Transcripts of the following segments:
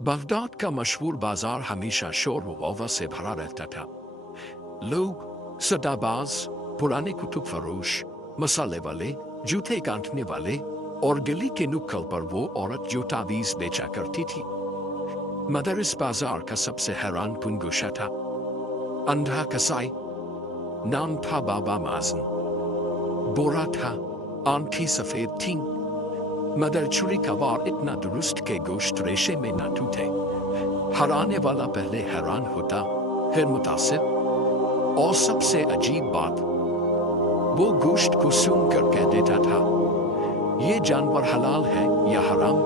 Baghdad का मशहूर बाजार हमेशा शोर व वहवा से भरा रहता था। लोग, सदाबाज, पुराने कुतुब फरोश, मसाले वाले, जूते गांठने वाले और गली के नुक्कड़ पर वो औरत जो तावीज बेचा करती थी। मगर इस बाजार का सबसे हैरान कुन गोशा था अंधा कसाई। नाम था बाबा माजन। बोरा था, आंखें सफेद थीं, मगर छुरी का वार इतना दुरुस्त के गोश्त रेशे में न टूटे। हराने वाला पहले हैरान होता, फिर मुतासिर, और सबसे अजीब बात, वो गोश्त को सूंघ कर कह देता था, ये जानवर हलाल है या हराम,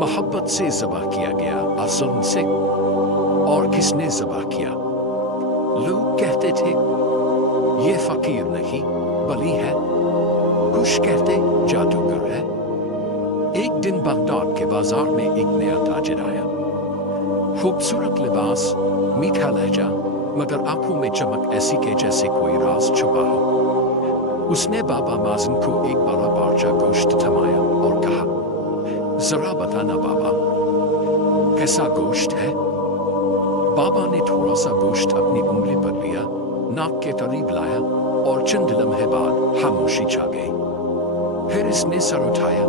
मोहब्बत से ज़बह किया गया जुल्म से, और किसने ज़बह किया। लोग कहते थे ये फकीर नहीं बली है, कुछ कहते जादूगर है। एक दिन बगदाद के बाजार में एक नया ताजिर आया। खूबसूरत लिबास, मीठा लहजा, मगर आंखों में चमक ऐसी के जैसे कोई राज छुपा हो। उसने बाबा माजन को एक बड़ा पार्चा गोश्त थमाया और कहा, जरा बताना बाबा, कैसा गोश्त है। बाबा ने थोड़ा सा गोश्त अपनी उंगली पर लिया, नाक के करीब लाया और चंद लम्हे बाद खामोशी छा गई। फिर इसने सर उठाया,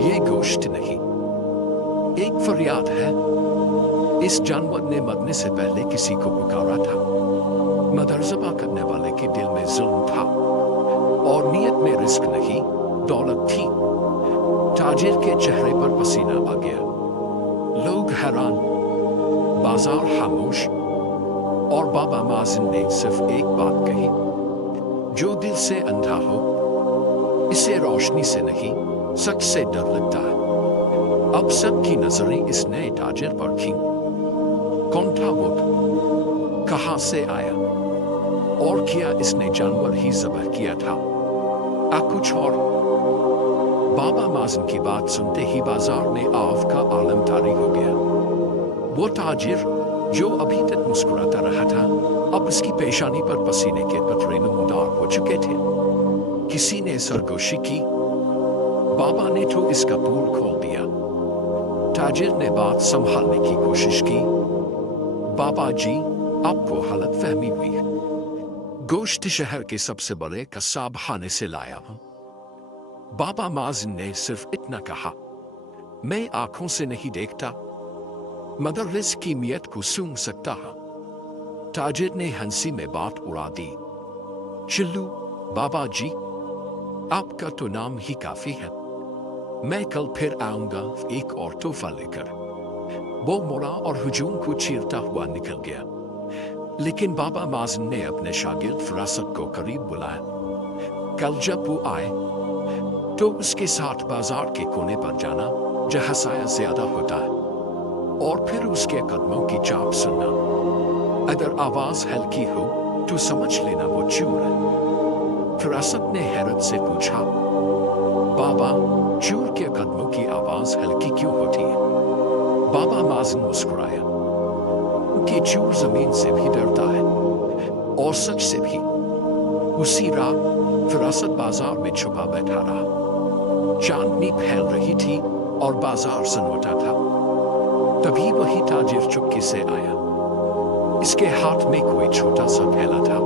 ये गोश्त नहीं, एक फरियाद है। इस जानवर ने मरने से पहले किसी को पुकारा था, मगर ज़बह करने वाले के दिल में जुल्म था और नीयत में रिस्क नहीं, दौलत थी। ताजिर के चेहरे पर पसीना आ गया। लोग हैरान, बाजार खामोश, और बाबा माजिन ने सिर्फ एक बात कही, जो दिल से अंधा हो, इसे रोशनी से नहीं, सच से डर लगता है। अब सबकी नजरें इस नए ताजिर पर थीं। कौन था वो, कहां से आया, और क्या इसने जानवर ही ज़बह किया था, कुछ और। बाबा माजन की बात सुनते ही बाजार में आव का आलम तारी हो गया। वो ताजिर जो अभी तक मुस्कुराता रहा था, अब उसकी पेशानी पर पसीने के कतरे नमूदार हो चुके थे। किसी ने सरगोशी की। बाबा ने तो इसका पोल खोल दिया। ताजिर ने बात संभालने की कोशिश की, बाबा जी, आपको हालत फहमी हुई है। गोश्त शहर के सबसे बड़े कसाब खाने से लाया हूं। बाबा माजिन ने सिर्फ इतना कहा, मैं आंखों से नहीं देखता, मगर रिस्क की नीयत को सूंघ सकता है। ताजिर ने हंसी में बात उड़ा दी, चिल्लू बाबा जी, आपका तो नाम ही काफी है, मैं कल फिर आऊंगा एक और तोहफा लेकर। वो मुड़ा और हुजूम को चीरता हुआ निकल गया। लेकिन बाबा माजिन ने अपने शागिर्द फरासत को करीब बुलाया। कल जब वो आए तो उसके साथ बाजार के कोने पर जाना जहां साया ज्यादा होता है, और फिर उसके कदमों की चाप सुनना। अगर आवाज हल्की हो तो समझ लेना वो चोर है। फरासत ने हैरत से पूछा, बाबा, चोर के कदमों की आवाज हल्की क्यों होती है। बाबा माजिन मुस्कुराया कि चोर जमीन से भी डरता है और सच से भी। उसी रात फरासत बाजार में छुपा बैठा रहा। चांदनी फैल रही थी और बाजार सन्नाटा था। तभी वही ताजिर चुपके से आया। इसके हाथ में कोई छोटा सा थैला था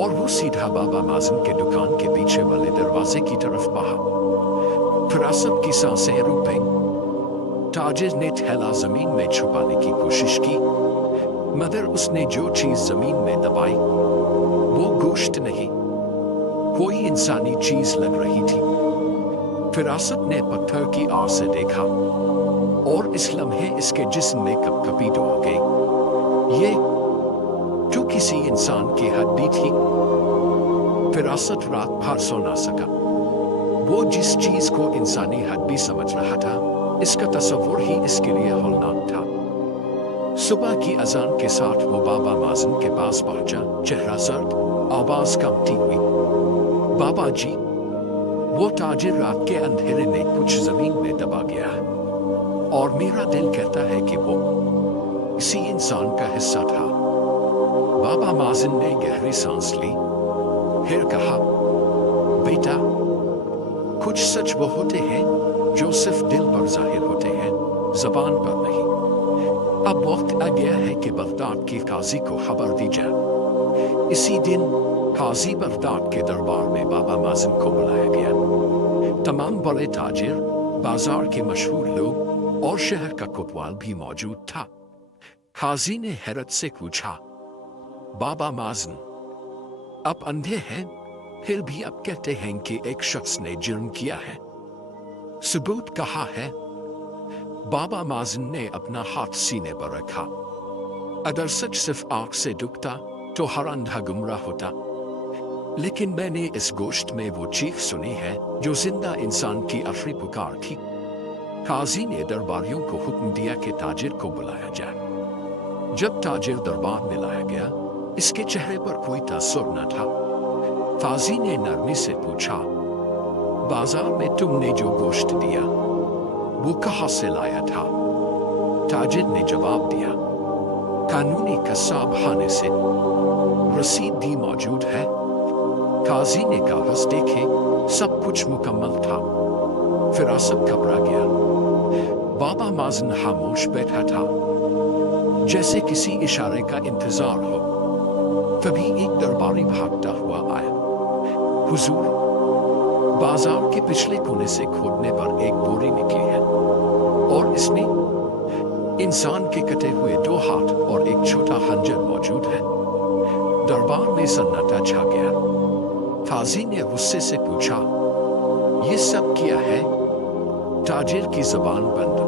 और वो सीधा बाबा माजिन के दुकान के पीछे वाले दरवाजे की तरफ बढ़ा। फरासत की सांसें रुक गईं। ताजिर ने थैला जमीन में छुपाने की कोशिश की, मगर उसने जो चीज जमीन में दबाई वो गोश्त नहीं, कोई इंसानी चीज लग रही थी। फरासत ने पत्थर की आड़ से देखा और इस लम्हे इसके जिस्म में कपकपी दौड़ गई। ये जो किसी इंसान की हड्डी थी। फरासत रात भर सो ना सका। वो जिस चीज को इंसानी हड्डी समझ रहा था, इसका तस्वुर ही इसके लिए हौलनाक था। सुबह की अजान के साथ वो बाबा माजिन के पास पहुंचा, चेहरा सर्द, आवाज कमती हुई, बाबा जी, वो ताजिर रात के अंधेरे में कुछ जमीन में दबा गया है और मेरा दिल कहता है कि वो इसी इंसान का हिस्सा था। बाबा माजिन ने गहरी सांस ली, फिर कहा, बेटा, कुछ सच वो होते हैं जो सिर्फ दिल पर जाहिर होते हैं, زبان پر نہیں۔ اب وقت آ گیا ہے کہ بغداد کے قاضی کو خبر دی جائے۔ اسی دن قاضی بغداد کے دربار میں بابا مازن کو بلایا گیا۔ تمام بڑے تاجر، بازار کے مشہور لوگ اور شہر کا کوتوال بھی موجود تھا۔ قاضی نے حیرت سے پوچھا، بابا مازن، آپ اندھے ہیں، پھر بھی آپ کہتے ہیں کہ ایک شخص نے جرم کیا ہے، ثبوت کہاں ہے؟ بابا مازن نے اپنا ہاتھ سینے پر رکھا۔ اگر سچ صرف آنکھ سے دکھتا تو ہر اندھا گمراہ ہوتا، لیکن میں نے اس گوشت میں وہ چیخ سنی ہے جو زندہ انسان کی آخری پکار تھی۔ قاضی نے درباریوں کو حکم دیا کہ تاجر کو بلایا جائے۔ جب تاجر دربار میں لایا گیا، اس کے چہرے پر کوئی تاثر نہ تھا۔ قاضی نے نرمی سے پوچھا، بازار میں تم نے جو گوشت دیا وہ کہاں سے لایا تھا؟ تاجر نے جواب دیا، قانونی قصاب خانے سے، رسید بھی موجود ہے۔ قاضی نے کاغذ دیکھے، سب کچھ مکمل تھا۔ فراست گھبرا گیا۔ بابا مازن خاموش بیٹھا تھا، جیسے کسی اشارے کا انتظار ہو۔ تبھی ایک درباری بھاگتا ہوا آیا۔ حضور، بازار کے پچھلے کونے سے کھودنے پر ایک بوری نکلی ہے، اور اس میں انسان کے کٹے ہوئے 2 ہاتھ اور ایک چھوٹا خنجر موجود ہے۔ دربار میں سناٹا چھا گیا۔ قاضی نے غصے سے پوچھا، یہ سب کیا ہے؟ تاجر کی زبان بند،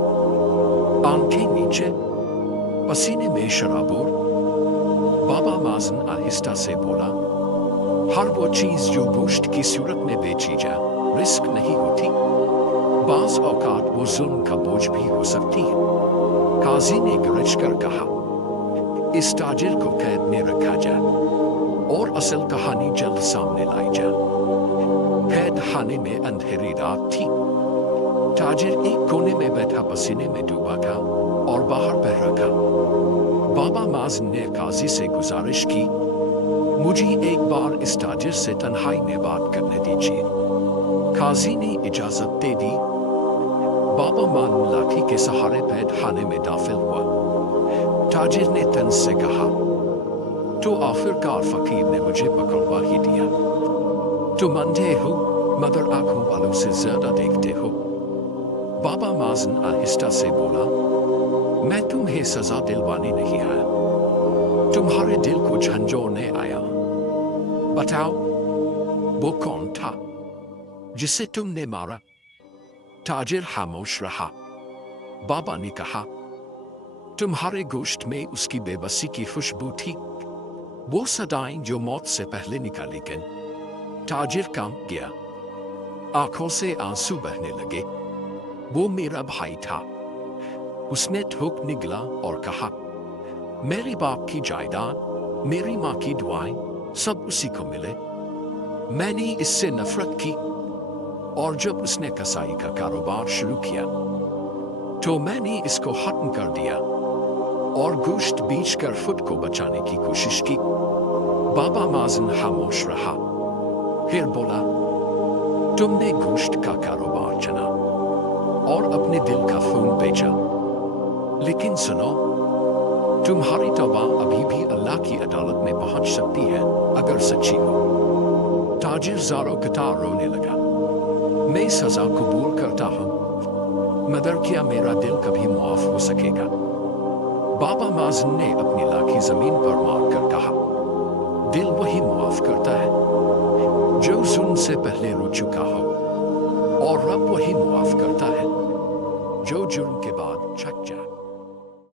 آنکھیں نیچے، پسینے میں شرابور۔ بابا مازن آہستہ سے بولا، ہر وہ چیز جو گوشت کی صورت میں بیچی جائے رزق نہیں ہوتی، بعض اوقات وہ ظلم کا بوجھ بھی ہو سکتی ہے۔ قاضی نے گرج کر کہا، اس تاجر کو قید میں رکھا جائے اور اصل کہانی جلد سامنے لائی جائے۔ قید خانے میں اندھیری رات تھی۔ تاجر ایک کونے میں بیٹھا پسینے میں ڈوبا تھا اور باہر بہرا تھا۔ بابا مازن نے قاضی سے گزارش کی، مجھے ایک بار اس تاجر سے تنہائی میں بات کرنے دیجیے۔ قاضی نے اجازت دے دی۔ بابا مازن لاٹھی کے سہارے قید خانے میں داخل ہوا۔ تاجر نے طنز سے کہا، تو آخرکار فقیر نے مجھے پکڑوا ہی دیا۔ تم اندھے ہو مگر آنکھوں والوں سے زیادہ دیکھتے ہو۔ بابا مازن آہستہ سے بولا، میں تمہیں سزا دلوانے نہیں آیا، تمہارے دل کو جھنجھوڑنے آیا۔ بتاؤ، وہ کون تھا جسے تم نے مارا؟ تاجر خاموش رہا۔ بابا نے کہا، تمہارے گوشت میں اس کی بے بسی کی خوشبو تھی، وہ صدائیں جو موت سے پہلے نکالی گئیں۔ تاجر کانپ گیا، آنکھوں سے آنسو بہنے لگے۔ وہ میرا بھائی تھا۔ اس نے ٹھوک نگلا اور کہا، میرے باپ کی جائیداد، میری ماں کی دعائیں، سب اسی کو ملے۔ میں نے اس سے نفرت کی، اور جب اس نے کسائی کا کاروبار شروع کیا تو میں نے اس کو ختم کر دیا اور گوشت بیچ کر خود کو بچانے کی کوشش کی۔ بابا مازن خاموش رہا، پھر بولا، تم نے گوشت کا کاروبار چنا اور اپنے دل کا خون بیچا، لیکن سنو، تمہاری توبہ ابھی بھی اللہ کی عدالت میں پہنچ سکتی ہے اگر سچی ہو۔ تاجر زاروں قطار رونے لگا، میں سزا قبول کرتا ہوں، مگر کیا میرا دل کبھی معاف ہو سکے گا؟ بابا مازن نے اپنی لاٹھی زمین پر مار کر کہا، دل وہی معاف کرتا ہے جو ظلم سے پہلے رو چکا ہو، اور رب وہی معاف کرتا ہے جو جرم کے بعد چھک جائے۔